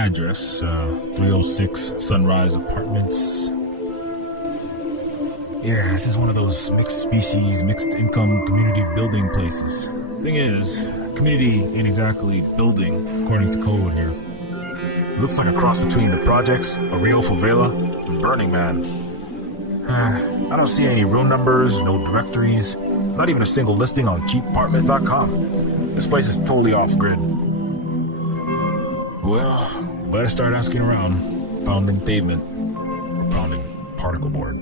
address, 306 Sunrise Apartments. Yeah, this is one of those mixed species, mixed income community building places. Thing is, community ain't exactly building according to code here. It looks like a cross between the projects, a real favela, and Burning Man. I don't see any room numbers, no directories, not even a single listing on cheapapartments.com. This place is totally off grid. Well, better start asking around, pounding pavement, or pounding particle board.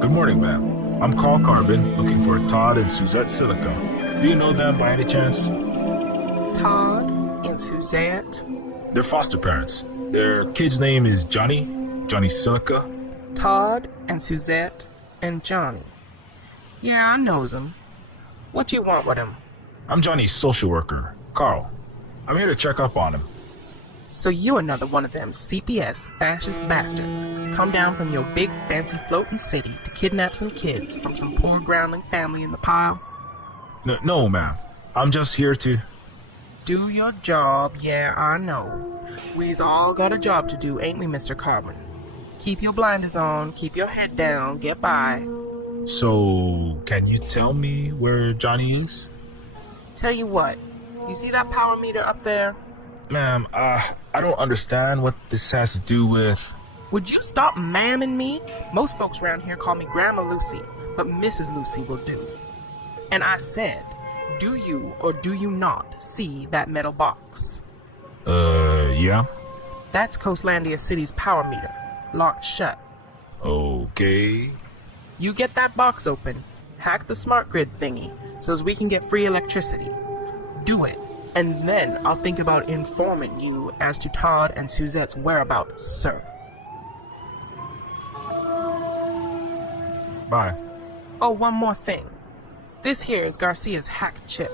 Good morning, ma'am. I'm Carl Carbon, looking for Todd and Suzette Silica. Do you know them by any chance? Todd and Suzette? They're foster parents. Their kid's name is Johnny Silica. Todd and Suzette and Johnny. Yeah, I knows them. What you want with him? I'm Johnny's social worker, Carl. I'm here to check up on him. So you another one of them CPS fascist bastards come down from your big fancy floating city to kidnap some kids from some poor groundling family in the pile? No, ma'am. I'm just here to... Do your job, yeah, I know. We's all got a job to do, ain't we, Mr. Carbon? Keep your blinders on, keep your head down, get by. So, can you tell me where Johnny is? Tell you what, you see that power meter up there? Ma'am, I don't understand what this has to do with... Would you stop ma'aming me? Most folks around here call me Grandma Lucy, but Mrs. Lucy will do. And I said, do you or do you not see that metal box? Yeah? That's Coastlandia City's power meter, locked shut. Okay. You get that box open, hack the smart grid thingy, so as we can get free electricity. Do it, and then I'll think about informing you as to Todd and Suzette's whereabouts, sir. Bye. Oh, one more thing. This here is Garcia's hacked chip.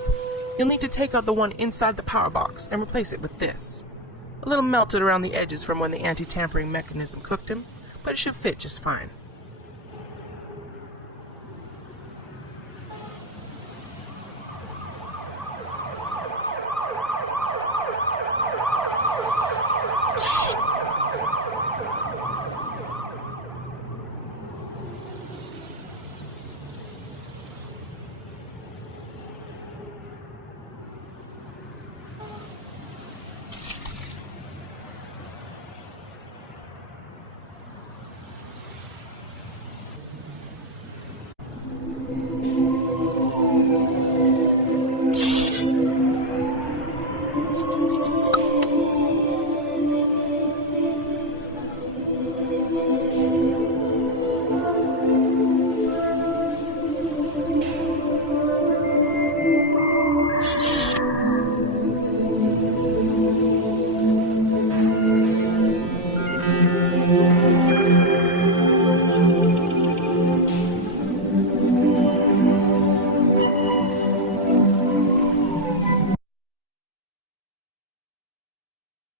You'll need to take out the one inside the power box and replace it with this. A little melted around the edges from when the anti-tampering mechanism cooked him, but it should fit just fine.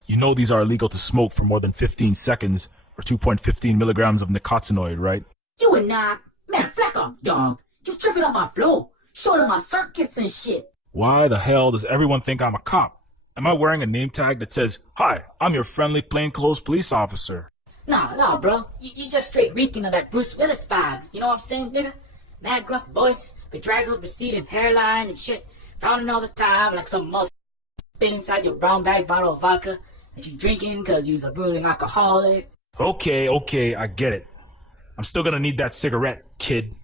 You know these are illegal to smoke for more than 15 seconds or 2.15 milligrams of nicotinoid, right? You and not. Man, flack off, dog. You tripping on my flow. Showing my circuits and shit. Why the hell does everyone think I'm a cop? Am I wearing a name tag that says, "Hi, I'm your friendly plainclothes police officer"? Nah, bro. You just straight reeking of that Bruce Willis vibe. You know what I'm saying, nigga? Mad gruff voice, bedraggled, receding hairline and shit. Frowning all the time like some motherfucker spit inside your brown bag bottle of vodka that you drinking cause you's a brooding alcoholic. Okay, I get it. I'm still gonna need that cigarette, kid.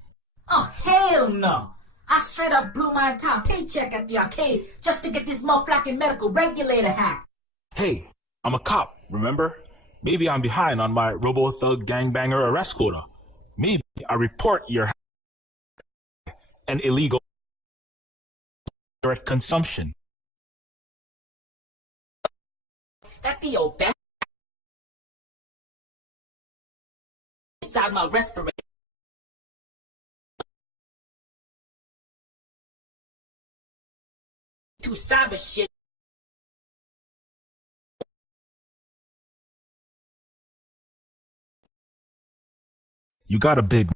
Oh, hell no. I straight up blew my entire paycheck at the arcade just to get this motherfucking medical regulator hack. Hey, I'm a cop, remember? Maybe I'm behind on my robo-thug gangbanger arrest quota. Maybe I report your and illegal cigarette consumption. That be your best inside my respirator. To cyber shit. You got a big.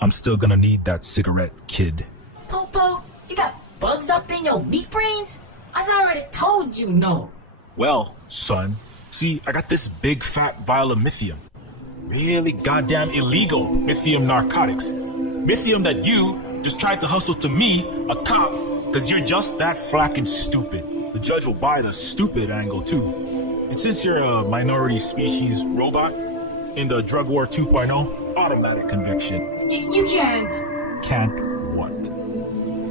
I'm still gonna need that cigarette, kid. Popo, you got bugs up in your meat brains? I already told you no. Well, son, see, I got this big fat vial of lithium. Really goddamn illegal lithium narcotics. Lithium that you just tried to hustle to me, a cop, because you're just that flacking stupid. The judge will buy the stupid angle too. And since you're a minority species robot in the drug war 2.0, automatic conviction. You can't. Can't what?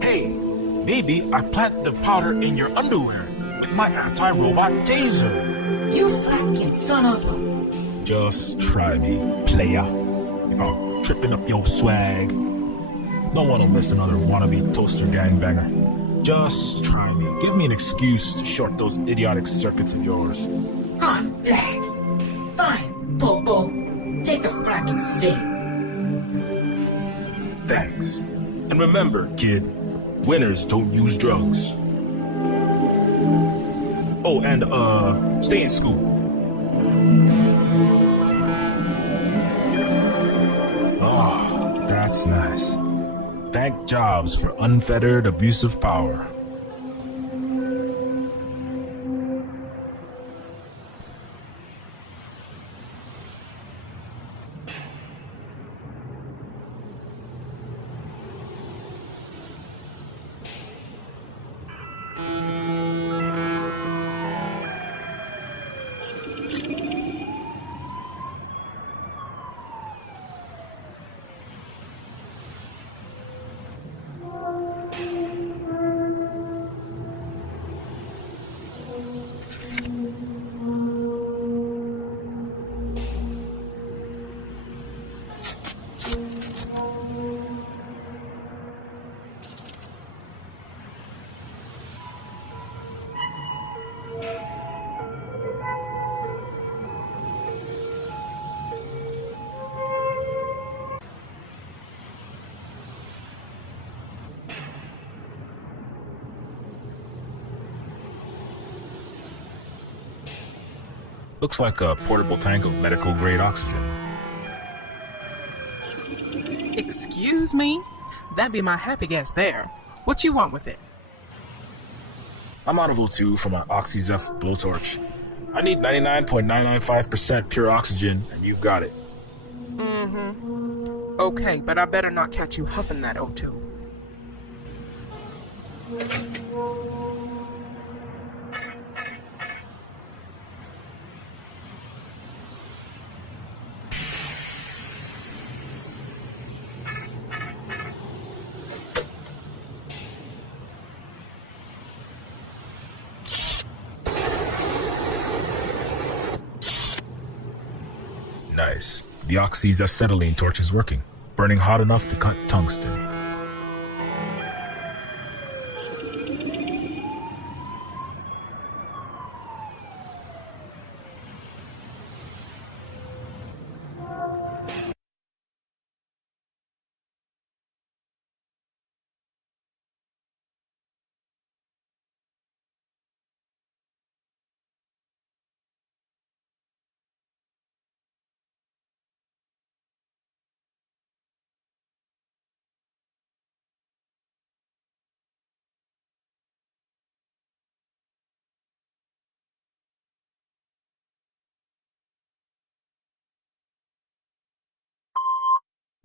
Hey, maybe I plant the powder in your underwear with my anti-robot taser. You flacking son of a... Just try me, player. If I'm tripping up your swag, don't want to miss another wannabe toaster gangbanger. Just try me. Give me an excuse to short those idiotic circuits of yours. I'm black. Fine, Popo. Take a fracking seat. Thanks. And remember, kid, winners don't use drugs. Oh, and stay in school. Oh, that's nice. Thank Jobs for unfettered abuse of power. Looks like a portable tank of medical grade oxygen. Excuse me? That'd be my happy guess there. What you want with it? I'm out of O2 for my OxyZeph blowtorch. I need 99.995% pure oxygen, and you've got it. Mm-hmm. Okay, but I better not catch you huffing that O2. Nice. The oxyacetylene torch is working, burning hot enough to cut tungsten.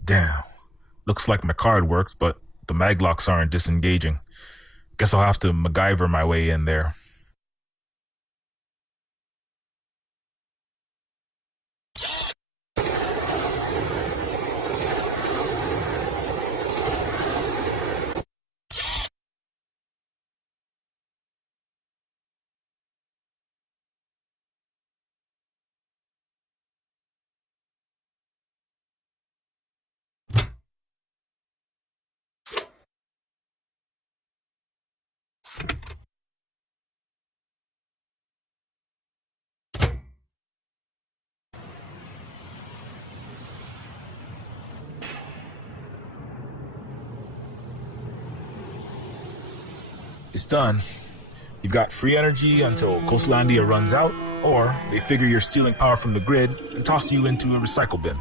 Damn. Looks like my card worked, but the maglocks aren't disengaging. Guess I'll have to MacGyver my way in there. It's done. You've got free energy until Coastlandia runs out, or they figure you're stealing power from the grid and toss you into a recycle bin.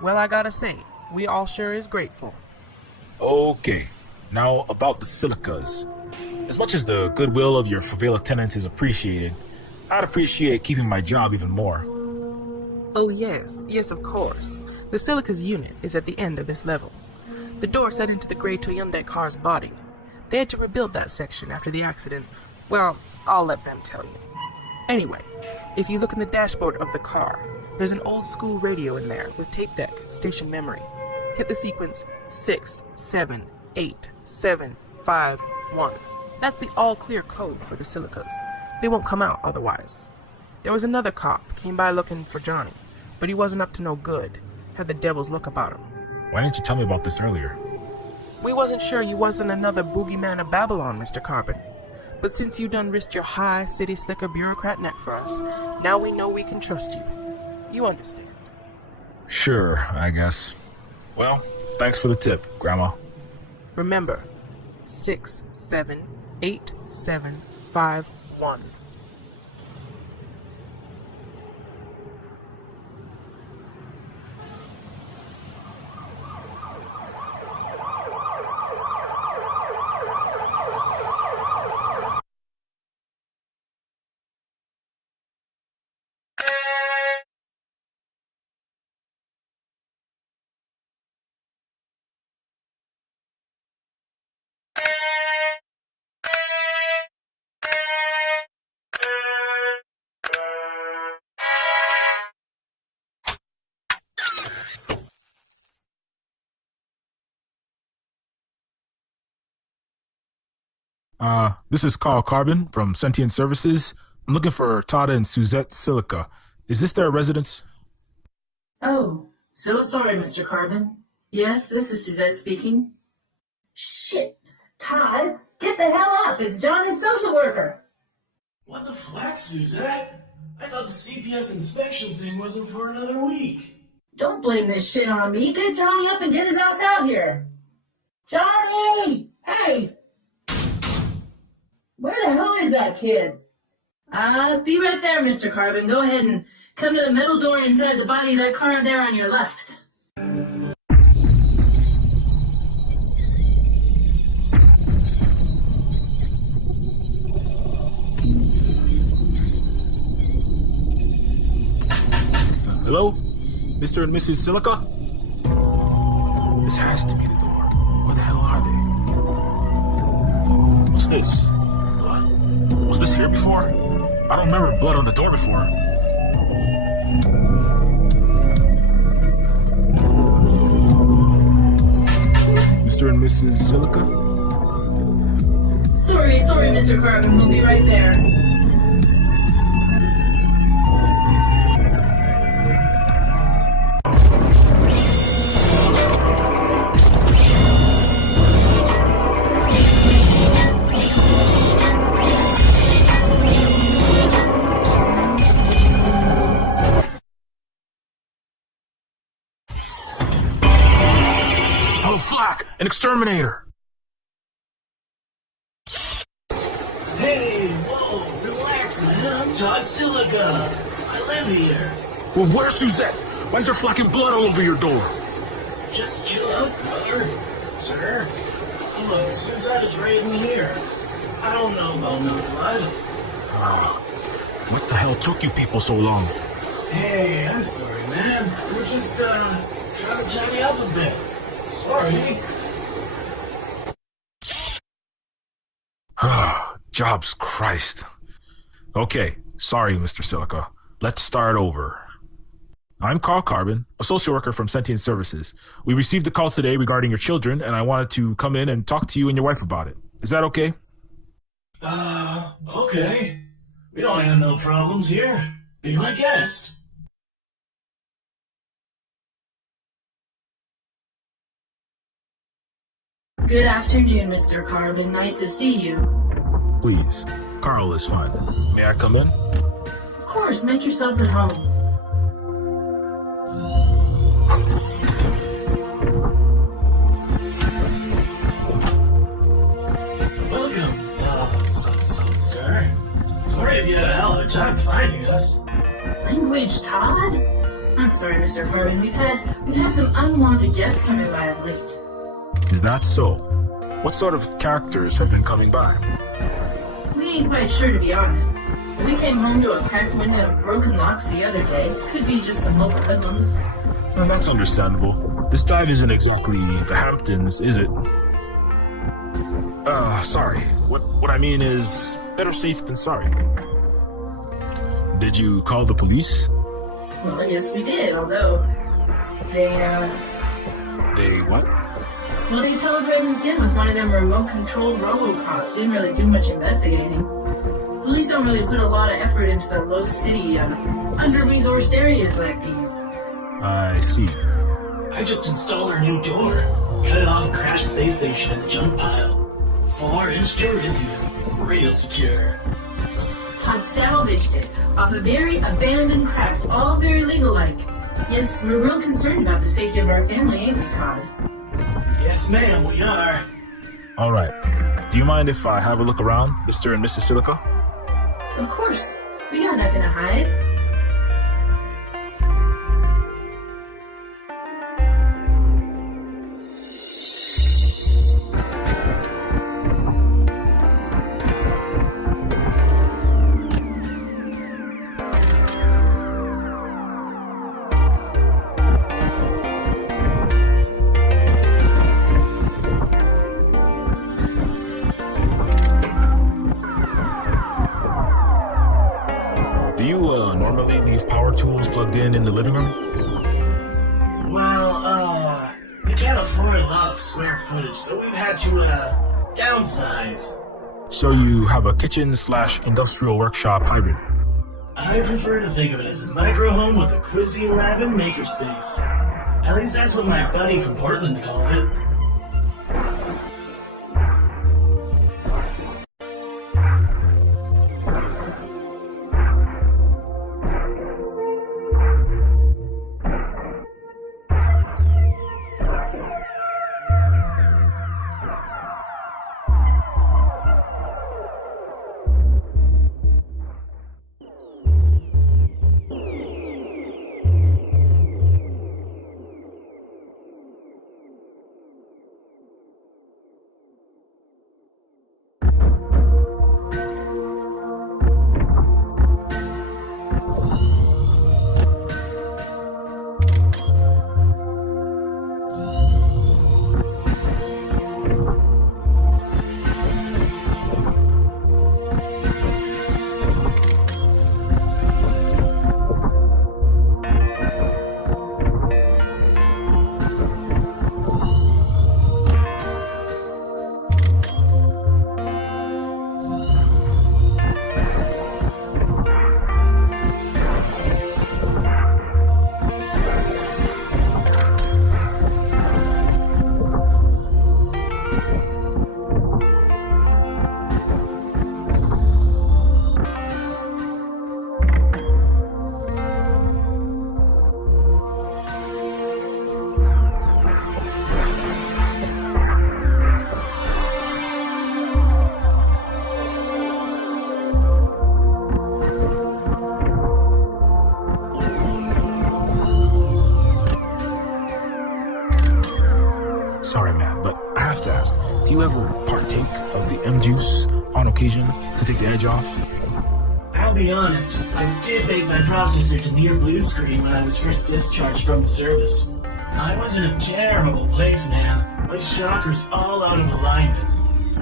Well, I gotta say, we all sure is grateful. Okay, now about the silicas. As much as the goodwill of your favela tenants is appreciated, I'd appreciate keeping my job even more. Oh yes, of course. The Silica's unit is at the end of this level. The door set into the gray Toyunde car's body. They had to rebuild that section after the accident. Well, I'll let them tell you. Anyway, if you look in the dashboard of the car, there's an old school radio in there with tape deck, station memory. Hit the sequence 6, 7, 8, 7, 5, 1. That's the all-clear code for the Silicas. They won't come out otherwise. There was another cop, came by looking for Johnny, but he wasn't up to no good. Had the devil's look about him. Why didn't you tell me about this earlier? We wasn't sure you wasn't another boogeyman of Babylon, Mr. Carbon. But since you done risked your high city slicker bureaucrat neck for us, now we know we can trust you. You understand? Sure, I guess. Well, thanks for the tip, Grandma. Remember, 6, 7, 8, 7, 5, 1. This is Carl Carbon from Sentient Services. I'm looking for Tada and Suzette Silica. Is this their residence? Oh, so sorry, Mr. Carbon. Yes, this is Suzette speaking. Shit, Todd, get the hell up. It's Johnny's social worker. What the flack, Suzette? I thought the CPS inspection thing wasn't for another week. Don't blame this shit on me. Get Johnny up and get his ass out here. Johnny! Hey! Where the hell is that kid? Be right there, Mr. Carbon. Go ahead and come to the metal door inside the body of that car there on your left. Hello? Mr. and Mrs. Silica? This has to be the door. Where the hell are they? What's this? Blood? Was this here before? I don't remember blood on the door before. Mr. and Mrs. Silica? Sorry, Mr. Carbon. We'll be right there. Oh, Flack! An exterminator! Hey, whoa, relax, man. I'm Todd Silica. I live here. Well, where's Suzette? Why is there flacking blood all over your door? Just chill out, brother. Sir. Look, Suzette is right in here. I don't know about no blood. What the hell took you people so long? Hey, I'm sorry, man. We're just, trying to Johnny up a bit. Sorry. Jobs, Christ. Okay, sorry, Mr. Silica. Let's start over. I'm Carl Carbon, a social worker from Sentient Services. We received a call today regarding your children, and I wanted to come in and talk to you and your wife about it. Is that okay? Okay. We don't have no problems here. Be my guest. Good afternoon, Mr. Carbon. Nice to see you. Please. Carl is fine. May I come in? Of course, make yourself at home. Welcome, sir. Sorry if you had a hell of a time finding us. Language, Todd? I'm sorry, Mr. Carbon. We've had some unwanted guests coming by of late. Is that so? What sort of characters have been coming by? We ain't quite sure, to be honest. We came home to a cracked window and broken locks the other day. Could be just some local hoodlums. Well, that's understandable. This dive isn't exactly the Hamptons, is it? Sorry. What I mean is, better safe than sorry. Did you call the police? Well, yes, we did, although they what? Well, they telepresence in with one of them remote-controlled robo-cops. Didn't really do much investigating. Police don't really put a lot of effort into the low-city, under-resourced areas like these. I see. I just installed our new door. Cut it off a crashed space station in the junk pile. 4-inch Doridium. Real secure. Todd salvaged it off a very abandoned craft, all very legal-like. Yes, we're real concerned about the safety of our family, ain't we, Todd? Yes, ma'am, we are. All right. Do you mind if I have a look around, Mr. and Mrs. Silica? Of course. We got nothing to hide. Do you normally leave power tools plugged in the living room? Well, we can't afford a lot of square footage, so we've had to, downsize. So you have a kitchen/industrial workshop hybrid? I prefer to think of it as a micro home with a cuisine lab and makerspace. At least that's what my buddy from Portland called it. Sorry, man, but I have to ask, do you ever partake of the M-juice on occasion to take the edge off? I'll be honest, I did bake my processor to near blue screen when I was first discharged from the service. I was in a terrible place, man. My chakras all out of alignment.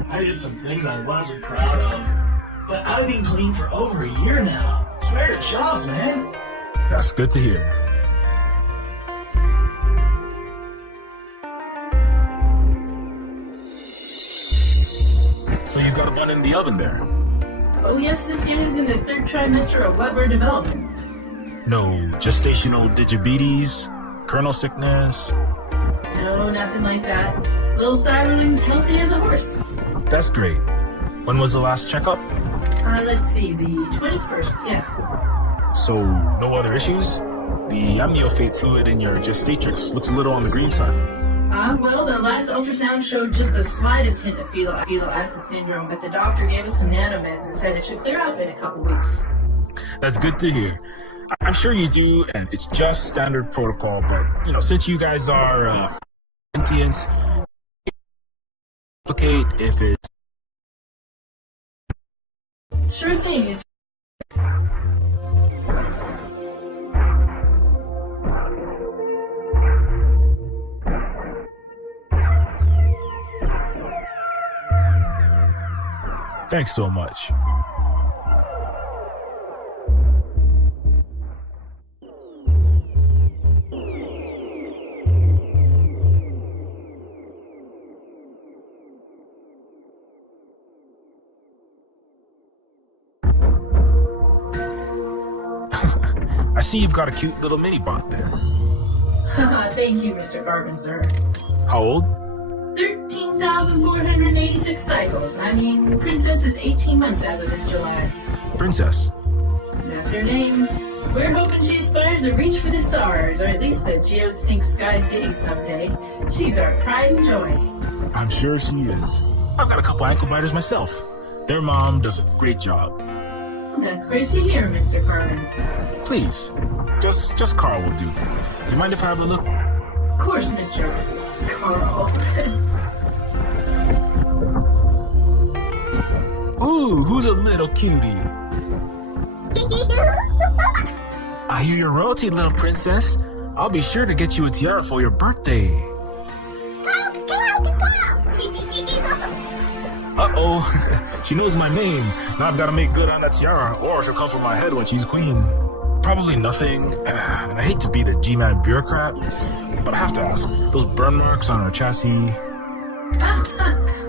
I did some things I wasn't proud of. But I've been clean for over a year now. Swear to jobs, man. That's good to hear. So you've got a bun in the oven there? Oh yes, this youngin's in the third trimester of Weber development. No gestational diabetes, kernel sickness? No, nothing like that. Little Cyberling's healthy as a horse. That's great. When was the last checkup? Let's see, the 21st, yeah. So, no other issues? The amniotic fluid in your gestatrix looks a little on the green side. Well, the last ultrasound showed just the slightest hint of fetal acid syndrome, but the doctor gave us some nanomeds and said it should clear up in a couple weeks. That's good to hear. I'm sure you do, and it's just standard protocol, but, since you guys are, sentients, implicate if it's... Sure thing, it's... Thanks so much. I see you've got a cute little mini bot there. Thank you, Mr. Garvin, sir. How old? 13,486 cycles. I mean, Princess is 18 months as of this July. Princess. That's her name. We're hoping she aspires to reach for the stars, or at least the geosync sky city someday. She's our pride and joy. I'm sure she is. I've got a couple ankle biters myself. Their mom does a great job. That's great to hear, Mr. Carmen. Please, just Carl will do. Do you mind if I have a look? Of course, Mr. Carl. Ooh, who's a little cutie? I hear you're royalty, little princess. I'll be sure to get you a tiara for your birthday. Uh-oh, she knows my name. Now I've got to make good on that tiara, or she'll come for my head when she's queen. Probably nothing. I hate to be the G-Man bureaucrat, but I have to ask. Those burn marks on her chassis...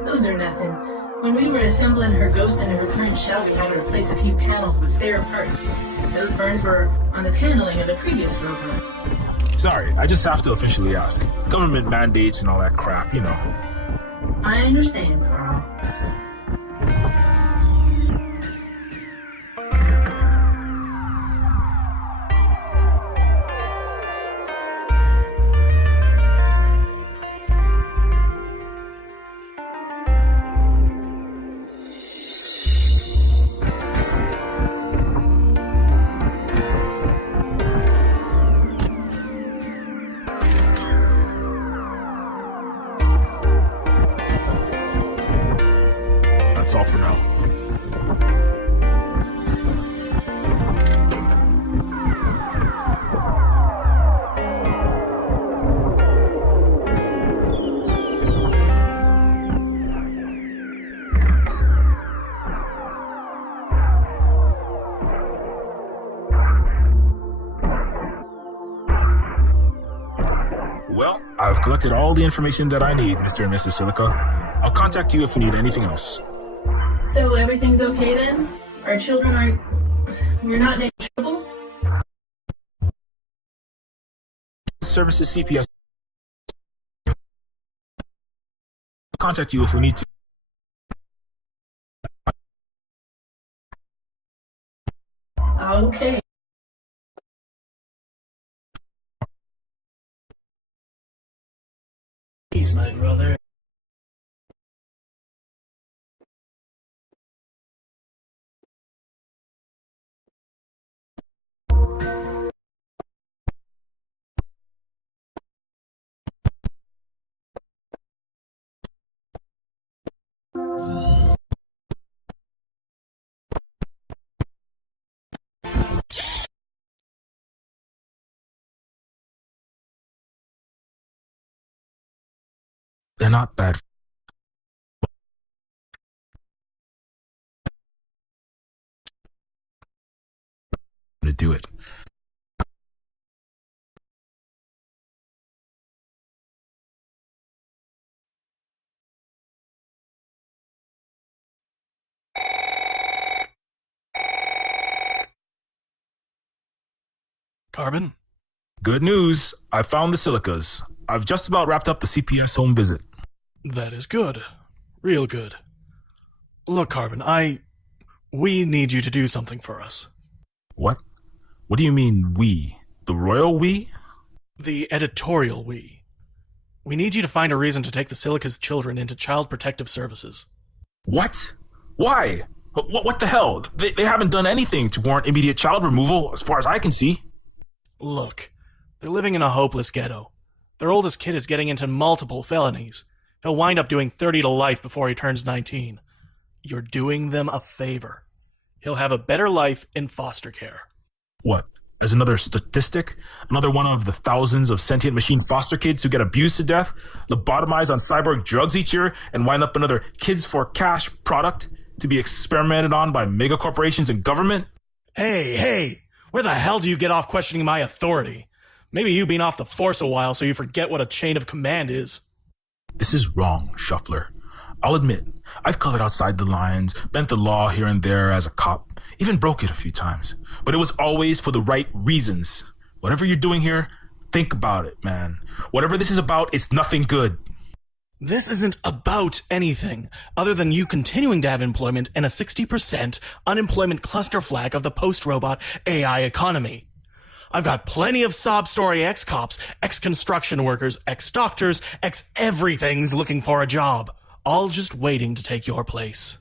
Those are nothing. When we were assembling her ghost into her current shell, we had to replace a few panels with spare parts. Those burns were on the paneling of the previous rover. Sorry, I just have to officially ask. Government mandates and all that crap, I understand, Carl. That's all for now. Well, I've collected all the information that I need, Mr. and Mrs. Silica. I'll contact you if you need anything else. So everything's okay then? Our children are... You're not in any trouble? Services CPS. I'll contact you if we need to. Okay. Peace, my brother. They're not bad. to do it. Carbon? Good news. I found the silicas. I've just about wrapped up the CPS home visit. That is good. Real good. Look, Carbon, we need you to do something for us. What? What do you mean, we? The royal we? The editorial we. We need you to find a reason to take the Silica's children into Child Protective Services. What? Why? What the hell? They haven't done anything to warrant immediate child removal, as far as I can see. Look, they're living in a hopeless ghetto. Their oldest kid is getting into multiple felonies. He'll wind up doing 30 to life before he turns 19. You're doing them a favor. He'll have a better life in foster care. What? As another statistic? Another one of the thousands of sentient machine foster kids who get abused to death, lobotomized on cyborg drugs each year, and wind up another kids for cash product to be experimented on by megacorporations and government? Hey! Where the hell do you get off questioning my authority? Maybe you've been off the force a while so you forget what a chain of command is. This is wrong, Shuffler. I'll admit, I've colored outside the lines, bent the law here and there as a cop, even broke it a few times. But it was always for the right reasons. Whatever you're doing here, think about it, man. Whatever this is about, it's nothing good. This isn't about anything other than you continuing to have employment in a 60% unemployment cluster flag of the post-robot AI economy. I've got plenty of sob-story ex-cops, ex-construction workers, ex-doctors, ex-everythings looking for a job, all just waiting to take your place.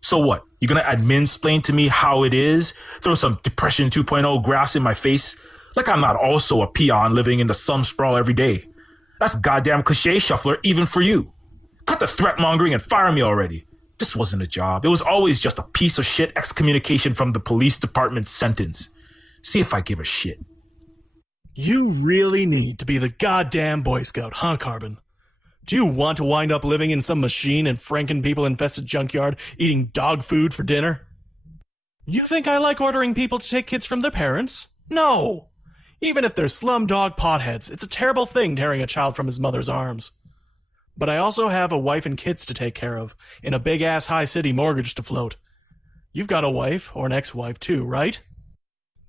So what? You gonna admin-splain to me how it is? Throw some Depression 2.0 graphs in my face? Like I'm not also a peon living in the slum sprawl every day. That's goddamn cliche, Shuffler, even for you. Cut the threat-mongering and fire me already. This wasn't a job. It was always just a piece of shit excommunication from the police department's sentence. See if I give a shit. You really need to be the goddamn Boy Scout, huh, Carbon? Do you want to wind up living in some machine and Franken people-infested junkyard eating dog food for dinner? You think I like ordering people to take kids from their parents? No! Even if they're slum-dog potheads, it's a terrible thing tearing a child from his mother's arms. But I also have a wife and kids to take care of, in a big-ass high-city mortgage to float. You've got a wife, or an ex-wife too, right?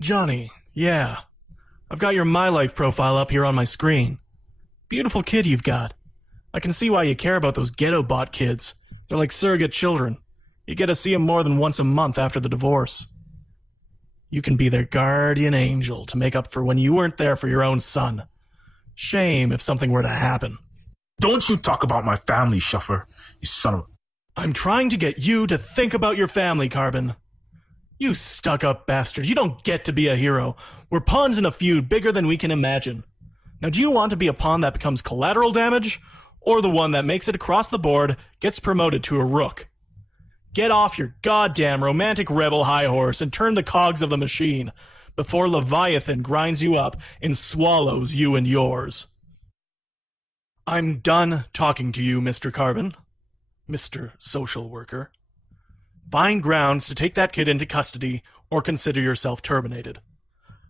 Johnny, yeah. I've got your My Life profile up here on my screen. Beautiful kid you've got. I can see why you care about those ghetto bot kids. They're like surrogate children. You get to see them more than once a month after the divorce. You can be their guardian angel to make up for when you weren't there for your own son. Shame if something were to happen. Don't you talk about my family, Shuffler, you son of a... I'm trying to get you to think about your family, Carbon. You stuck-up bastard, you don't get to be a hero. We're pawns in a feud bigger than we can imagine. Now, do you want to be a pawn that becomes collateral damage, or the one that makes it across the board, gets promoted to a rook? Get off your goddamn romantic rebel high horse and turn the cogs of the machine before Leviathan grinds you up and swallows you and yours. I'm done talking to you, Mr. Carbon. Mr. Social Worker. Find grounds to take that kid into custody or consider yourself terminated.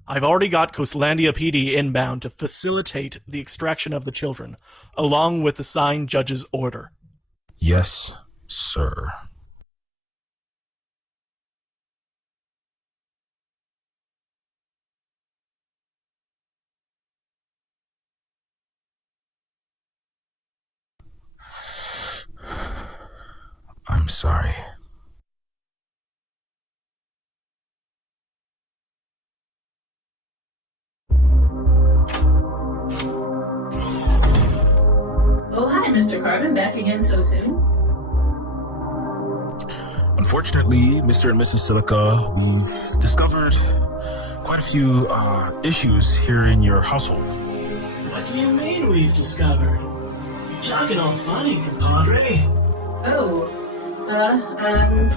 I've already got Coastlandia PD inbound to facilitate the extraction of the children, along with the signed judge's order. Yes, sir. I'm sorry. Oh, hi, Mr. Carbon. Back again so soon? Unfortunately, Mr. and Mrs. Silica, we've discovered quite a few issues here in your household. What do you mean we've discovered? You're talking all funny, compadre. Oh,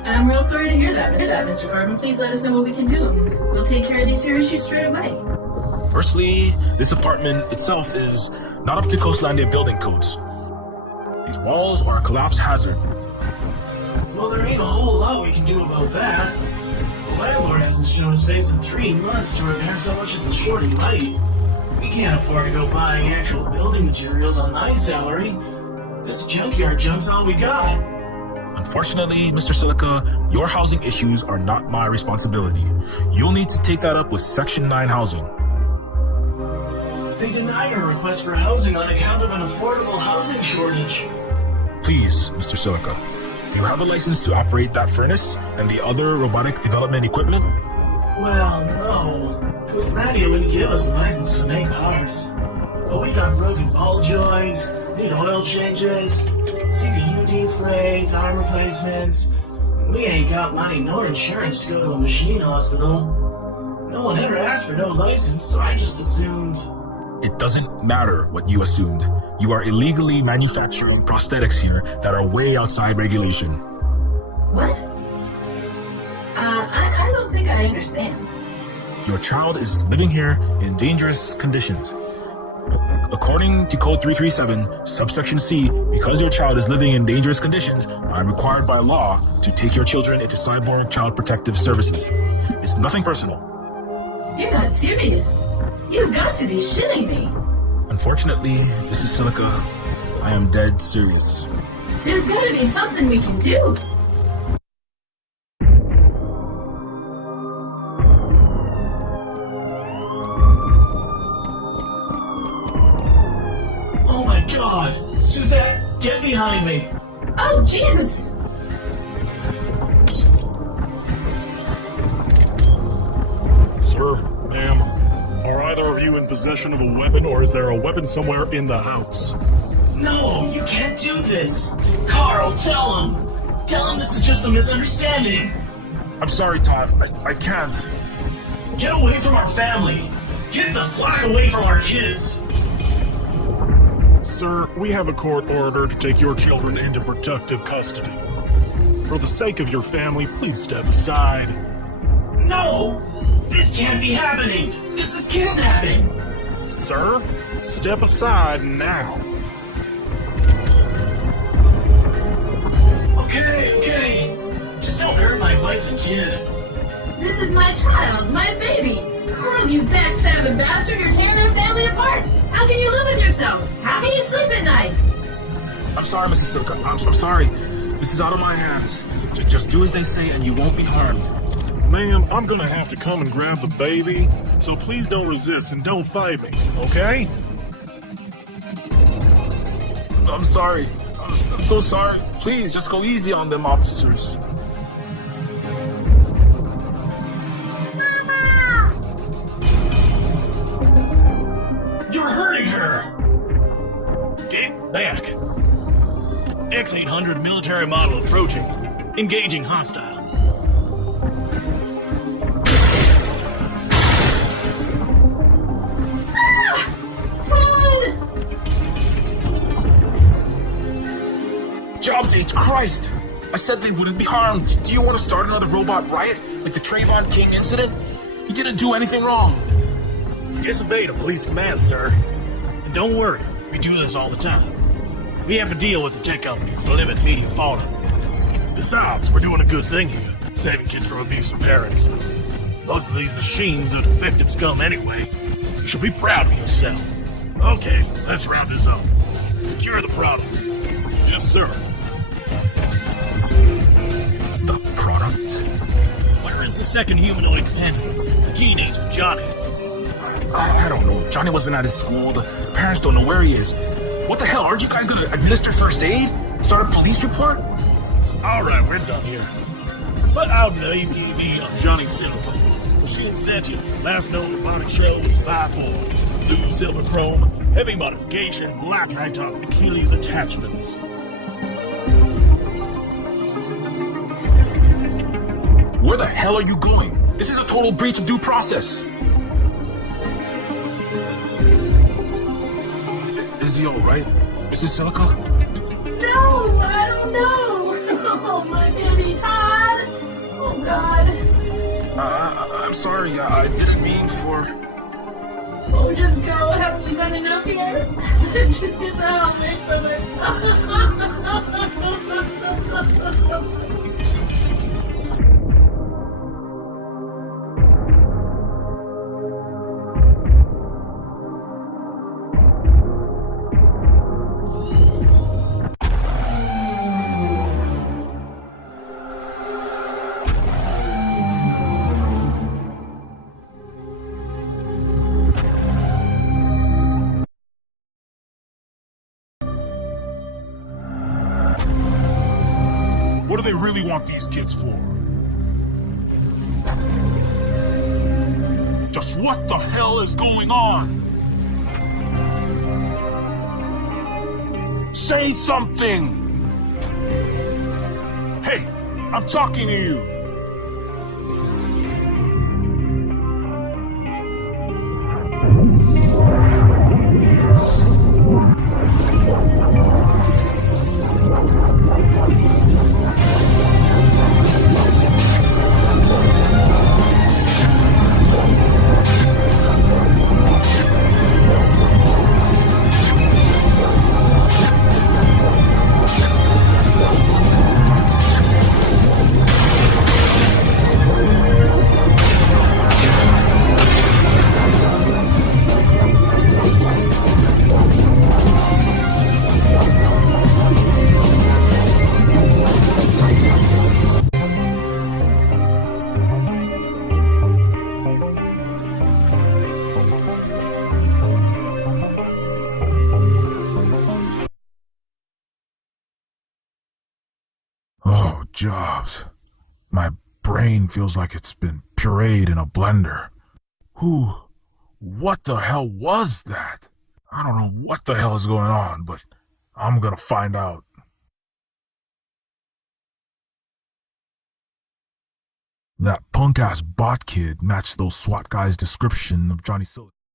I'm real sorry to hear that, Mr. Carbon. Please let us know what we can do. We'll take care of these here issues straight away. Firstly, this apartment itself is not up to Coastlandia building codes. These walls are a collapse hazard. Well, there ain't a whole lot we can do about that. landlord hasn't shown his face in 3 months to repair so much as a shorty light. We can't afford to go buying actual building materials on my salary. This junkyard junk's all we got. Unfortunately, Mr. Silica, your housing issues are not my responsibility. You'll need to take that up with Section 9 housing. They denied our request for housing on account of an affordable housing shortage. Please, Mr. Silica, do you have a license to operate that furnace and the other robotic development equipment? Well, no. Cosmatia wouldn't give us a license to make parts. But we got broken ball joints, need oil changes, CPU deflates, arm replacements. We ain't got money nor insurance to go to a machine hospital. No one ever asked for no license, so I just assumed. It doesn't matter what you assumed. You are illegally manufacturing prosthetics here that are way outside regulation. What? I don't think I understand. Your child is living here in dangerous conditions. According to Code 337, subsection C, because your child is living in dangerous conditions, I'm required by law to take your children into Cyborg Child Protective Services. It's nothing personal. You're not serious. You've got to be shitting me. Unfortunately, Mrs. Silica, I am dead serious. There's got to be something we can do. Oh my god! Suzette, get behind me! Oh, Jesus! Sir, ma'am, are either of you in possession of a weapon, or is there a weapon somewhere in the house? No, you can't do this! Carl, tell him! Tell him this is just a misunderstanding! I'm sorry, Todd. I can't. Get away from our family! Get the flag away from our kids! Sir, we have a court order to take your children into protective custody. For the sake of your family, please step aside. No! This can't be happening! This is kidnapping! Sir, step aside now. Okay. Just don't hurt my wife and kid. This is my child, my baby. Carl, you backstabbing bastard, you're tearing our family apart. How can you live with yourself? How can you sleep at night? I'm sorry, Mrs. Silica. I'm sorry. This is out of my hands. Just do as they say and you won't be harmed. Ma'am, I'm gonna have to come and grab the baby, so please don't resist and don't fight me, okay? I'm sorry. I'm so sorry. Please, just go easy on them, officers. You're hurting her! Get back! X-800 military model approaching. Engaging hostile. Jobs, Christ! I said they wouldn't be harmed. Do you want to start another robot riot, like the Trayvon King incident? He didn't do anything wrong. Disobeyed a police command, sir. And don't worry, we do this all the time. We have to deal with the tech companies to limit media fallout. Besides, we're doing a good thing here, saving kids from abusive parents. Most of these machines are defective scum anyway. You should be proud of yourself. Okay, let's wrap this up. Secure the product. Yes, sir. The product? Where is the second humanoid companion? Teenager Johnny. I don't know. Johnny wasn't at his school. The parents don't know where he is. What the hell? Aren't you guys gonna administer first aid? Start a police report? Alright, we're done here. But our name will be Johnny Silver. Machine sentient. Last known robotic shell was 5'4". Blue, silver chrome, heavy modification, black high-top Achilles attachments. Where the hell are you going? This is a total breach of due process. Is he alright, Mrs. Silica? No, I don't know. Oh, my baby Todd. Oh, God. I'm sorry. I didn't mean for... Oh, just go. Haven't we done enough here? Just get the hell away from it. they really want these kids for? Just what the hell is going on? Say something! Hey, I'm talking to you! Oh, Jobs. My brain feels like it's been pureed in a blender. What the hell was that? I don't know what the hell is going on, but I'm gonna find out. That punk-ass bot kid matched those SWAT guys' description of Johnny Silk.